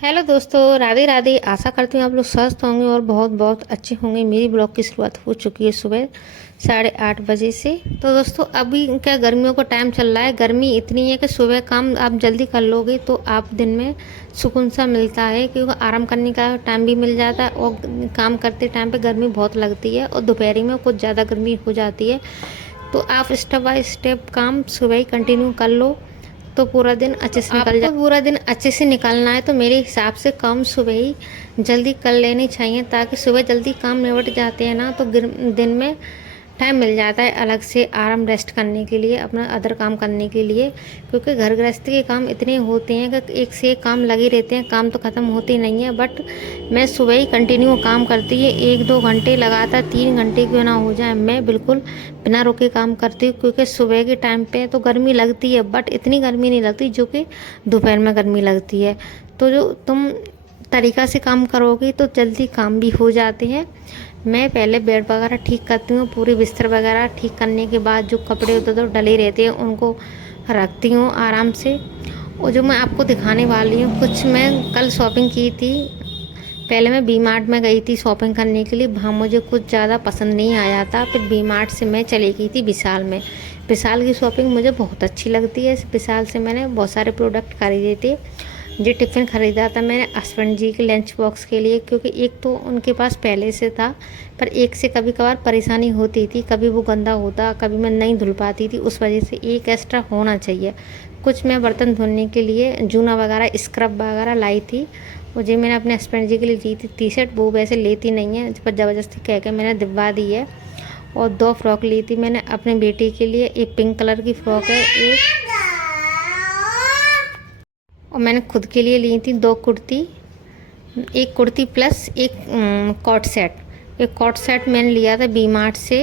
Hello दोस्तों, राधे राधे। आशा करती हूँ आप लोग स्वस्थ होंगे और बहुत बहुत अच्छे होंगे। मेरी ब्लॉग की शुरुआत हो चुकी है सुबह 8:30 बजे से। तो दोस्तों अभी क्या गर्मियों का टाइम चल रहा है। गर्मी इतनी है कि सुबह काम आप जल्दी कर लोगे तो आप दिन में सुकून सा मिलता है, क्योंकि आराम करने का टाइम भी मिल जाता है। और काम करते टाइम पे गर्मी बहुत लगती है और दोपहरी में कुछ ज़्यादा गर्मी हो जाती है। तो आप स्टेप बाय स्टेप काम सुबह ही कंटिन्यू कर लो तो पूरा दिन अच्छे से निकल जाए। पूरा दिन अच्छे से निकलना है तो मेरे हिसाब से काम सुबह ही जल्दी कर लेनी चाहिए, ताकि सुबह जल्दी काम निपट जाते हैं ना तो दिन में टाइम मिल जाता है अलग से आराम रेस्ट करने के लिए, अपना अदर काम करने के लिए। क्योंकि घर गृहस्थी के काम इतने होते हैं कि एक से एक काम लगे रहते हैं, काम तो ख़त्म होते ही नहीं है। बट मैं सुबह ही कंटिन्यू काम करती है, 1-2 घंटे लगातार, 3 घंटे क्यों ना हो जाए, मैं बिल्कुल बिना रुके काम करती हूँ। क्योंकि सुबह के टाइम पे तो गर्मी लगती है, बट इतनी गर्मी नहीं लगती जो कि दोपहर में गर्मी लगती है। तो जो तुम तरीक़ा से काम करोगे तो जल्दी काम भी हो जाते हैं। मैं पहले बेड वगैरह ठीक करती हूँ, पूरी बिस्तर वगैरह ठीक करने के बाद जो कपड़े उधर उधर डले रहते हैं उनको रखती हूँ आराम से। और जो मैं आपको दिखाने वाली हूँ, कुछ मैं कल शॉपिंग की थी। पहले मैं वी मार्ट में गई थी शॉपिंग करने के लिए, वहाँ मुझे कुछ ज़्यादा पसंद नहीं आया था। फिर वी मार्ट से मैं चली गई थी विशाल में। विशाल की शॉपिंग मुझे बहुत अच्छी लगती है। विशाल से मैंने बहुत सारे प्रोडक्ट खरीदे थे। जी टिफ़िन ख़रीदा था मैंने हस्बैंड जी के लंच बॉक्स के लिए, क्योंकि एक तो उनके पास पहले से था, पर एक से कभी कभार परेशानी होती थी, कभी वो गंदा होता, कभी मैं नहीं धुल पाती थी। उस वजह से एक एक्स्ट्रा होना चाहिए। कुछ मैं बर्तन धोने के लिए जूना वगैरह स्क्रब वगैरह लाई थी। और जी मैंने अपने हस्बैंड जी के लिए ली थी टी शर्ट, वो वैसे लेती नहीं है पर ज़बरदस्ती कह के मैंने दिलवा दी है। और 2 फ्रॉक ली थी मैंने अपने बेटी के लिए, एक पिंक कलर की फ़्रॉक है एक, और मैंने खुद के लिए ली थी 2 कुर्ती, एक कुर्ती प्लस एक कॉट सेट। एक कॉट सेट मैंने लिया था वी मार्ट से,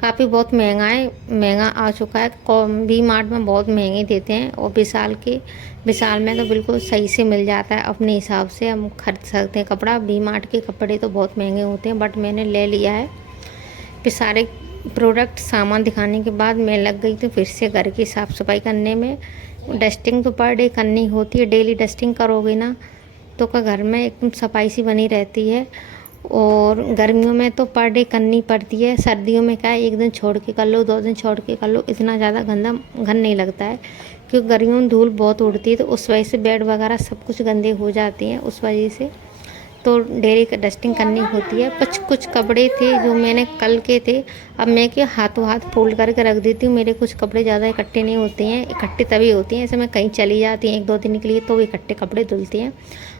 काफ़ी बहुत महंगा है, महंगा आ चुका है। वी मार्ट में बहुत महंगे देते हैं, और विशाल में तो बिल्कुल सही से मिल जाता है। अपने हिसाब से हम खरीद सकते हैं कपड़ा। वी मार्ट के कपड़े तो बहुत महंगे होते हैं, बट मैंने ले लिया है। फिर सारे प्रोडक्ट सामान दिखाने के बाद मैं लग गई थी फिर से घर की साफ़ सफाई करने में। डस्टिंग तो पर डे करनी होती है, डेली डस्टिंग करोगे ना तो का घर में एकदम सफाई सी बनी रहती है। और गर्मियों में तो पर डे करनी पड़ती है। सर्दियों में क्या है, एक दिन छोड़ के कर लो, 2 दिन छोड़ के कर लो, इतना ज़्यादा गंदा घन नहीं लगता है। क्योंकि गर्मियों में धूल बहुत उड़ती है, तो उस वजह से बेड वगैरह सब कुछ गंदे हो जाते हैं उस वजह से। तो डेली डस्टिंग करनी होती है। कुछ कुछ कपड़े थे जो मैंने कल के थे, अब मैं क्या हाथों हाथ फोल्ड करके रख देती हूँ। मेरे कुछ कपड़े ज़्यादा इकट्ठे नहीं होते हैं, इकट्ठे तभी होते हैं ऐसे मैं कहीं चली जाती हैं 1-2 दिन के लिए, तो इकट्ठे कपड़े धुलते हैं।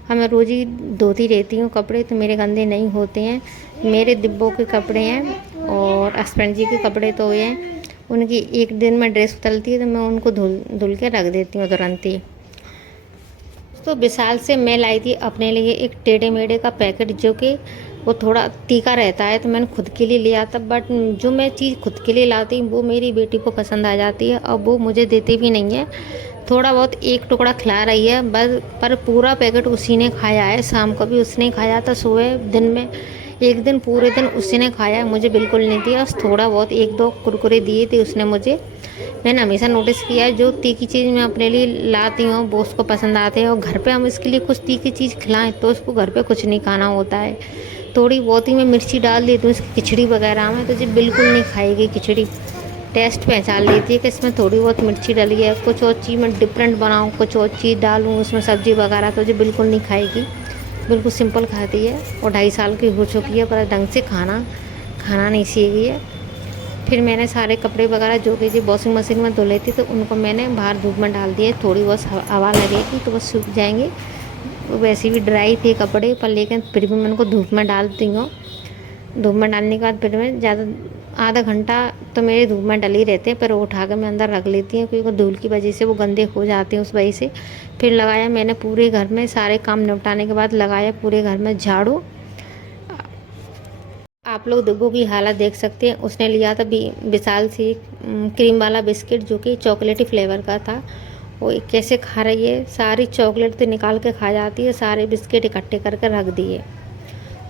हाँ, मैं रोज़ ही धोती रहती हूँ कपड़े, तो मेरे गंदे नहीं होते हैं। मेरे डिब्बों के कपड़े हैं और हस्बैंड जी के कपड़े तो ये हैं, उनकी एक दिन में ड्रेस उतरती है तो मैं उनको धुल के रख देती हूँ तुरंत ही। तो विशाल से मैं लाई थी अपने लिए एक टेढ़े मेढ़े का पैकेट, जो कि वो थोड़ा तीखा रहता है, तो मैंने खुद के लिए लिया था। बट जो मैं चीज़ खुद के लिए लाती हूँ वो मेरी बेटी को पसंद आ जाती है, और वो मुझे देती भी नहीं है। थोड़ा बहुत एक टुकड़ा खिला रही है बस, पर पूरा पैकेट उसी ने खाया है। शाम को भी उसने खाया था, सुबह दिन में एक दिन पूरे दिन उसी ने खाया है, मुझे बिल्कुल नहीं दिया। बस थोड़ा बहुत 1-2 कुरकुरे दिए थे उसने मुझे। मैंने हमेशा नोटिस किया है जो तीखी चीज़ मैं अपने लिए लाती हूँ वो उसको पसंद आते हैं, और घर पे हम इसके लिए कुछ तीखी चीज़ खिलाएं तो उसको घर पे कुछ नहीं खाना होता है। थोड़ी बहुत ही मैं मिर्ची डाल देती हूँ इसकी खिचड़ी वगैरह में, तो जी बिल्कुल नहीं खाएगी खिचड़ी। टेस्ट पहचान लेती है कि इसमें थोड़ी बहुत मिर्ची डली है, कुछ और चीज़ मैं डिफरेंट बनाऊँ, कुछ और चीज़ डालूँ उसमें सब्ज़ी वगैरह, तो जी बिल्कुल नहीं खाएगी। बिल्कुल सिंपल खाती है, और 2.5 साल की हो चुकी है पर ढंग से खाना खाना नहीं सीखी है। फिर मैंने सारे कपड़े वगैरह जो कि जी वॉशिंग मशीन में धुले थे तो उनको मैंने बाहर धूप में डाल दिए। थोड़ी बहुत हवा लगेगी तो बस सूख जाएंगे। वैसे भी ड्राई थे कपड़े, पर लेकिन फिर भी मैं उनको धूप में डालती हूँ। धूप में डालने के बाद फिर मैं ज़्यादा आधा घंटा तो मेरे धूप में डले ही रहते हैं, पर वो उठा कर मैं अंदर रख लेती हूँ, क्योंकि धूल की वजह से वो गंदे हो जाते हैं उस वजह से। फिर लगाया मैंने पूरे घर में, सारे काम निपटाने के बाद लगाया पूरे घर में झाड़ू। आप लोग डिब्बों की हालत देख सकते हैं। उसने लिया था विशाल से क्रीम वाला बिस्किट, जो कि चॉकलेटी फ्लेवर का था। वो कैसे खा रही है, सारी चॉकलेट तो निकाल के खा जाती है, सारे बिस्किट इकट्ठे करके रख दिए।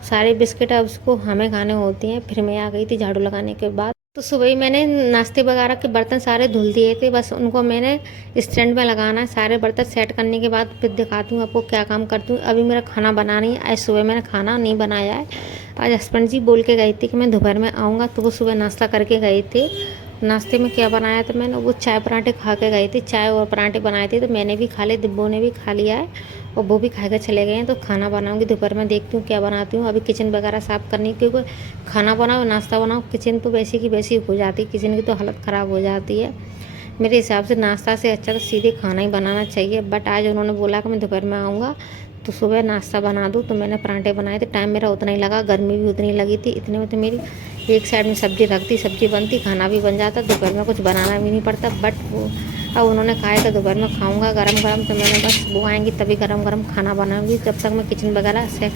सारे बिस्किट अब उसको हमें खाने होते हैं। फिर मैं आ गई थी झाड़ू लगाने के बाद। तो सुबह ही मैंने नाश्ते वगैरह के बर्तन सारे धुल दिए थे, बस उनको मैंने स्टैंड में लगाना है। सारे बर्तन सेट करने के बाद फिर दिखाती हूँ आपको क्या काम करती हूँ। अभी मेरा खाना बनाना है। आज सुबह मैंने खाना नहीं बनाया है। आज हस्बैंड जी बोल के गए थे कि मैं दोपहर में आऊँगा, तो वो सुबह नाश्ता करके गए थे। नाश्ते में क्या बनाया था मैंने, वो चाय पराठे खा के गए थे। चाय और पराठे बनाए थे, तो मैंने भी खा लिए, दिब्बों ने भी खा लिया है और वो भी खा के चले गए हैं। तो खाना बनाऊंगी दोपहर में, देखती हूँ क्या बनाती हूँ। अभी किचन वगैरह साफ़ करनी, क्योंकि खाना बनाओ नाश्ता बनाओ, किचन तो वैसे की वैसी हो जाती है, किचन की तो हालत ख़राब हो जाती है। मेरे हिसाब से नाश्ता से अच्छा तो सीधे खाना ही बनाना चाहिए। बट आज उन्होंने बोला कि मैं दोपहर में आऊँगा तो सुबह नाश्ता बना दूँ, तो मैंने पराठे बनाए थे। टाइम मेरा उतना ही लगा, गर्मी भी उतनी लगी थी। इतने में तो मेरी एक साइड में सब्जी रखती, सब्जी बनती, खाना भी बन जाता, दोपहर में कुछ बनाना भी नहीं पड़ता। बट वो अब उन्होंने कहा है कि दोपहर में खाऊंगा गरम गरम, तो मैंने बस वो आएंगी तभी गरम गरम खाना बनाऊंगी। जब तक मैं किचन वगैरह से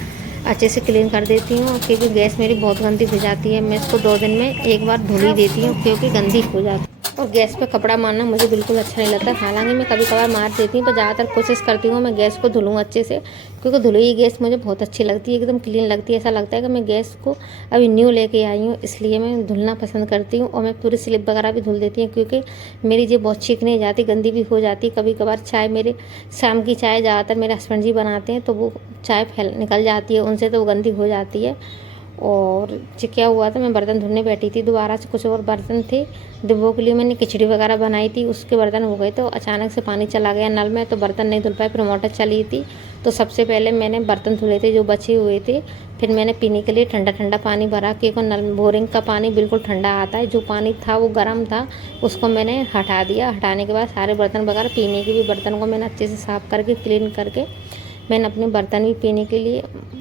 अच्छे से क्लीन कर देती हूँ, क्योंकि गैस मेरी बहुत गंदी हो जाती है। मैं इसको 2 दिन में एक बार धुल ही देती हूँ, क्योंकि गंदी हो जाती है। और गैस पे कपड़ा मारना मुझे बिल्कुल अच्छा नहीं लगता। हालांकि मैं कभी कभार मार देती हूँ, पर ज़्यादातर कोशिश करती हूँ मैं गैस को धुलूँ अच्छे से, क्योंकि धुली हुई गैस मुझे बहुत अच्छी लगती है, एकदम क्लीन लगती है। ऐसा लगता है कि मैं गैस को अभी न्यू लेके आई हूँ, इसलिए मैं धुलना पसंद करती हूँ। और मैं पूरी स्लिप वगैरह भी धुल देती हूँ, क्योंकि मेरी जेब बहुत चिकनी जाती, गंदी भी हो जाती। कभी कभार चाय, मेरे शाम की चाय ज़्यादातर मेरे हस्बैंड जी बनाते हैं, तो वो चाय फैल निकल जाती है उनसे, तो वो गंदी हो जाती है। और क्या हुआ था, मैं बर्तन धुलने बैठी थी, दोबारा से कुछ और बर्तन थे डिब्बों के लिए, मैंने खिचड़ी वगैरह बनाई थी, उसके बर्तन हो गए। तो अचानक से पानी चला गया नल में, तो बर्तन नहीं धुल पाए। फिर मोटर चली थी, तो सबसे पहले मैंने बर्तन धुले थे जो बचे हुए थे। फिर मैंने पीने के लिए ठंडा ठंडा पानी भरा, क्योंकि नल बोरिंग का पानी बिल्कुल ठंडा आता है। जो पानी था वो गर्म था, उसको मैंने हटा दिया। हटाने के बाद सारे बर्तन वगैरह, पीने के भी बर्तन को मैंने अच्छे से साफ़ करके क्लीन करके मैंने अपने बर्तन भी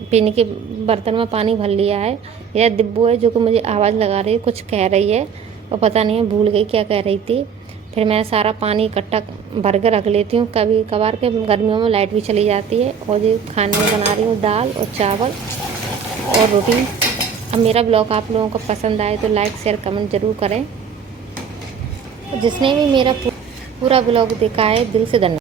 पीने के बर्तन में पानी भर लिया है। यह दिब्बू है जो कि मुझे आवाज़ लगा रही है, कुछ कह रही है और पता नहीं है, भूल गई क्या कह रही थी। फिर मैं सारा पानी इकट्ठा भर के रख लेती हूँ। कभी कभार के गर्मियों में लाइट भी चली जाती है। और ये खाने में बना रही हूँ दाल और चावल और रोटी। अब मेरा ब्लॉग आप लोगों को पसंद आए तो लाइक शेयर कमेंट ज़रूर करें। जिसने भी मेरा पूरा ब्लॉग देखा है, दिल से धन्यवाद।